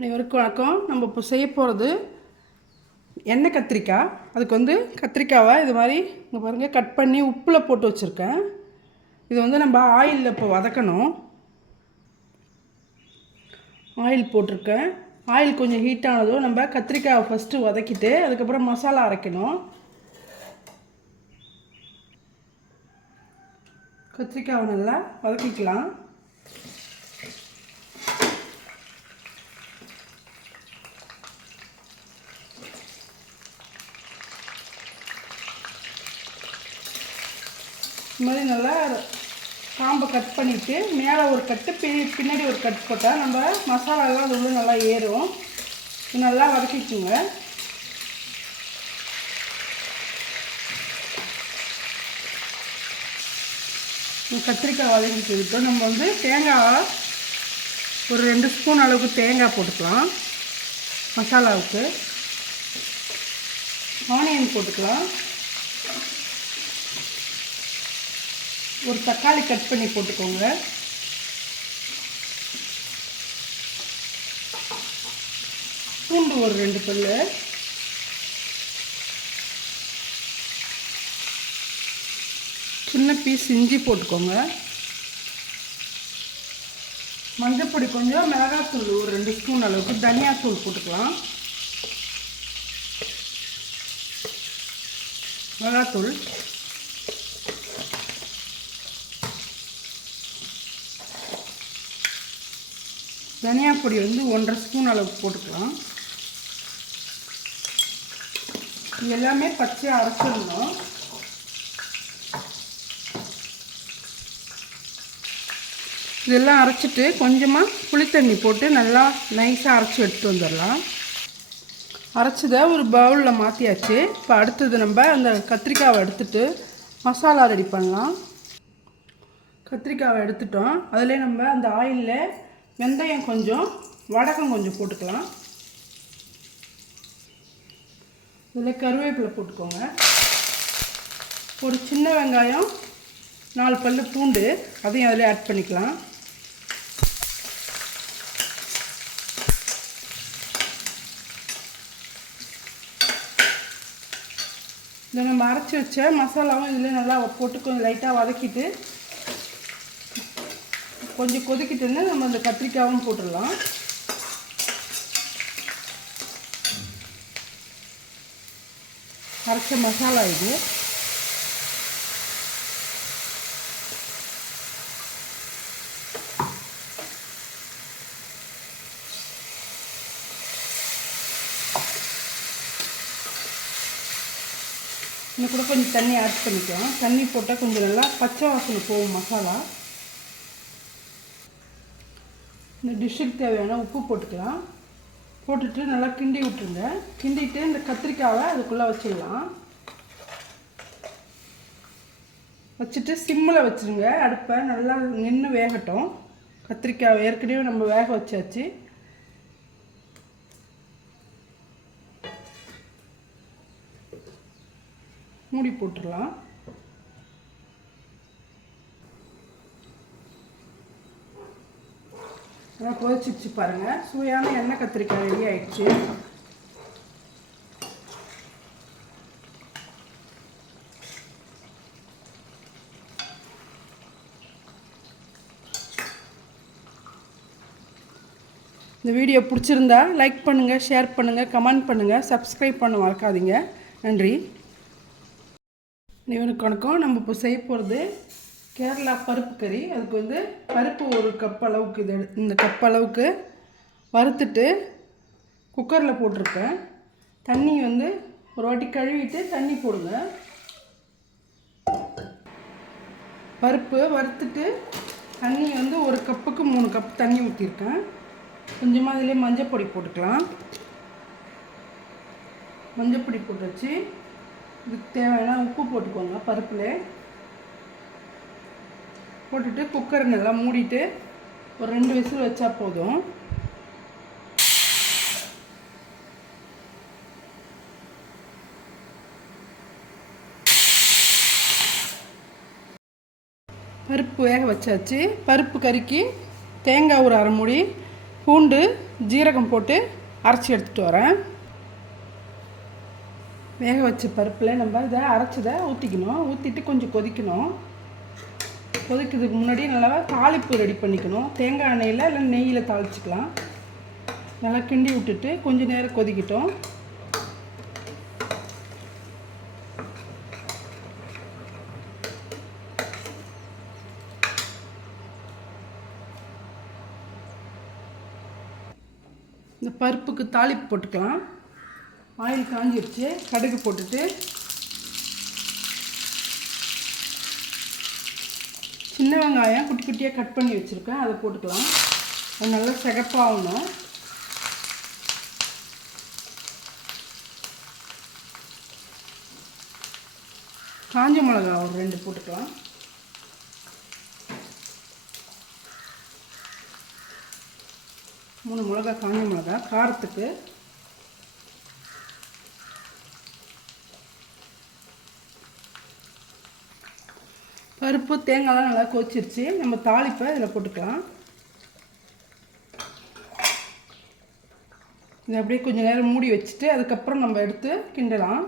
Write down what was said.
அனைவருக்கும் வணக்கம். நம்ம இப்போ செய்ய போகிறது எண்ணெய் கத்திரிக்காய். அதுக்கு கத்திரிக்காவை இது மாதிரி இங்கே பாருங்கள் கட் பண்ணி உப்பில் போட்டு வச்சுருக்கேன். இது நம்ம ஆயிலில் இப்போ வதக்கணும். ஆயில் போட்டிருக்கேன். ஆயில் கொஞ்சம் ஹீட் ஆனதும் நம்ம கத்திரிக்காவை ஃபஸ்ட்டு வதக்கிட்டு அதுக்கப்புறம் மசாலா அரைக்கணும். கத்திரிக்காவை நல்லா வதக்கிக்கலாம். இது மாதிரி நல்லா காம்பை கட் பண்ணிவிட்டு மேலே ஒரு கட்டு பின்னாடி ஒரு கட் போட்டால் நம்ம மசாலாலாம் அது உள்ள நல்லா ஏறும். நல்லா வதக்கிக்குங்க. கத்திரிக்காய் வதக்கிட்டு இருக்கோம். நம்ம தேங்காய் ஒரு 2 ஸ்பூன் அளவுக்கு தேங்காய் போட்டுக்கலாம். மசாலாவுக்கு ஆனியன் போட்டுக்கலாம். ஒரு தக்காளி கட் பண்ணி போட்டுக்கோங்க. பூண்டு ஒரு 2 பல்லு, சின்ன பீஸ் இஞ்சி போட்டுக்கோங்க. மஞ்சப்பொடி கொஞ்சம், மிளகாத்தூள் ஒரு 2 ஸ்பூன் அளவுக்கு, தனியாத்தூள் போட்டுக்கலாம். மிளகாத்தூள், தனியா பொடி 1.5 ஸ்பூன் அளவுக்கு போட்டுக்கலாம். இது எல்லாமே பச்சையாக அரைச்சிடணும். இதெல்லாம் அரைச்சிட்டு கொஞ்சமாக புளித்தண்ணி போட்டு நல்லா நைஸாக அரைச்சி எடுத்துகிட்டு வந்துடலாம். அரைச்சதை ஒரு பவுலில் மாற்றியாச்சு. இப்போ அடுத்தது நம்ம அந்த கத்திரிக்காவை எடுத்துகிட்டு மசாலா ரெடி பண்ணலாம். கத்திரிக்காவை எடுத்துட்டோம். அதில் நம்ம அந்த ஆயிலில் வெந்தயம் கொஞ்சம், வடகம் கொஞ்சம் போட்டுக்கலாம். இதில் கருவேப்பிலை போட்டுக்கோங்க. ஒரு சின்ன வெங்காயம், 4 பல்லு பூண்டு, அதையும் அதில் ஆட் பண்ணிக்கலாம். இதை நம்ம அரைச்சி வச்ச மசாலாவும் இதில் நல்லா போட்டு கொஞ்சம் லைட்டாக வதக்கிட்டு கொஞ்சம் கொதிக்கிட்டுன்னு நம்ம அந்த கத்திரிக்காயும் போட்டுடலாம். அரைச்ச மசாலா இது. இன்னும் கூட கொஞ்சம் தண்ணி ஆட் பண்ணிக்கலாம். தண்ணி போட்டால் கொஞ்சம் நல்லா பச்சை வாசனை போகும் மசாலா. இந்த டிஷ்ஷுக்கு தேவையான உப்பு போட்டுக்கலாம். போட்டுட்டு நல்லா கிண்டி விட்டுருங்க. கிண்டிட்டு இந்த கத்திரிக்காவை அதுக்குள்ளே வச்சிடலாம். வச்சுட்டு சிம்மில் வச்சுருங்க. அடுப்பை நல்லா நின்று வேகட்டும். கத்திரிக்காவை ஏற்கனவே நம்ம வேக வச்சாச்சு. மூடி போட்டுடலாம். நல்லா கொதிச்சிச்சு பாருங்கள். சுவையான எண்ணெய் கத்திரிக்காய் ரெடி ஆயிடுச்சு. இந்த வீடியோ பிடிச்சிருந்தா லைக் பண்ணுங்கள், ஷேர் பண்ணுங்கள், கமெண்ட் பண்ணுங்கள், சப்ஸ்கிரைப் பண்ண மறக்காதீங்க. நன்றி. இவனுக்கு வணக்கம். நம்ம இப்போ செய்ய போகிறது கேரளா பருப்பு கறி. அதுக்கு பருப்பு ஒரு கப் அளவுக்கு, இந்த கப் அளவுக்கு வறுத்துட்டு குக்கரில் போட்டிருக்கேன். தண்ணி ஒரு வாட்டி கழுவிட்டு தண்ணி போடுங்க. பருப்பு வறுத்துட்டு தண்ணி ஒரு கப்புக்கு 3 கப் தண்ணி ஊற்றிருக்கேன். கொஞ்சமாக அதிலே மஞ்சப்பொடி போட்டுக்கலாம். மஞ்சப்பொடி போட்டு வச்சு இதுக்கு தேவையான உப்பு போட்டுக்கோங்க. பருப்பில் போட்டுட்டு குக்கரை நல்லா மூடிட்டு ஒரு 2 விசில் வச்சா போதும். பருப்பு வேக வச்சாச்சு. பருப்பு கறிக்கு தேங்காய் ஒரு 1/2 மூடி, பூண்டு ஜீரகம் போட்டு அரைச்சி எடுத்துகிட்டு வரேன். வேக வச்ச பருப்பில் நம்ம இதை அரைச்சதை ஊற்றிக்கணும். ஊற்றிட்டு கொஞ்சம் கொதிக்கணும். கொதிக்கிறதுக்கு முன்னாடி நல்லா தாளிப்பு ரெடி பண்ணிக்கணும். தேங்காய் எண்ணெயில் இல்லை நெய்யில் தாளிச்சிக்கலாம். நல்லா கிண்டி விட்டுட்டு கொஞ்சம் நேரம் கொதிக்கட்டும். இந்த பருப்புக்கு தாளிப்பு போட்டுக்கலாம். ஆயில் காஞ்சிருச்சு. கடுகு போட்டுட்டு சின்ன வெங்காயம் குட்டி குட்டியாக கட் பண்ணி வச்சுருக்கேன், அதை போட்டுக்கலாம். அது நல்லா சிகப்பாகணும். காஞ்ச மிளகா ஒரு 2 போட்டுக்கலாம். மூணு மிளகா, காஞ்ச மிளகா காரத்துக்கு. பருப்பு தேங்காய்லாம் நல்லா கொதிச்சிருச்சு. நம்ம தாளிப்பை இதில் போட்டுக்கலாம். இதை அப்படியே கொஞ்சம் நேரம் மூடி வச்சுட்டு அதுக்கப்புறம் நம்ம எடுத்து கிண்டலாம்.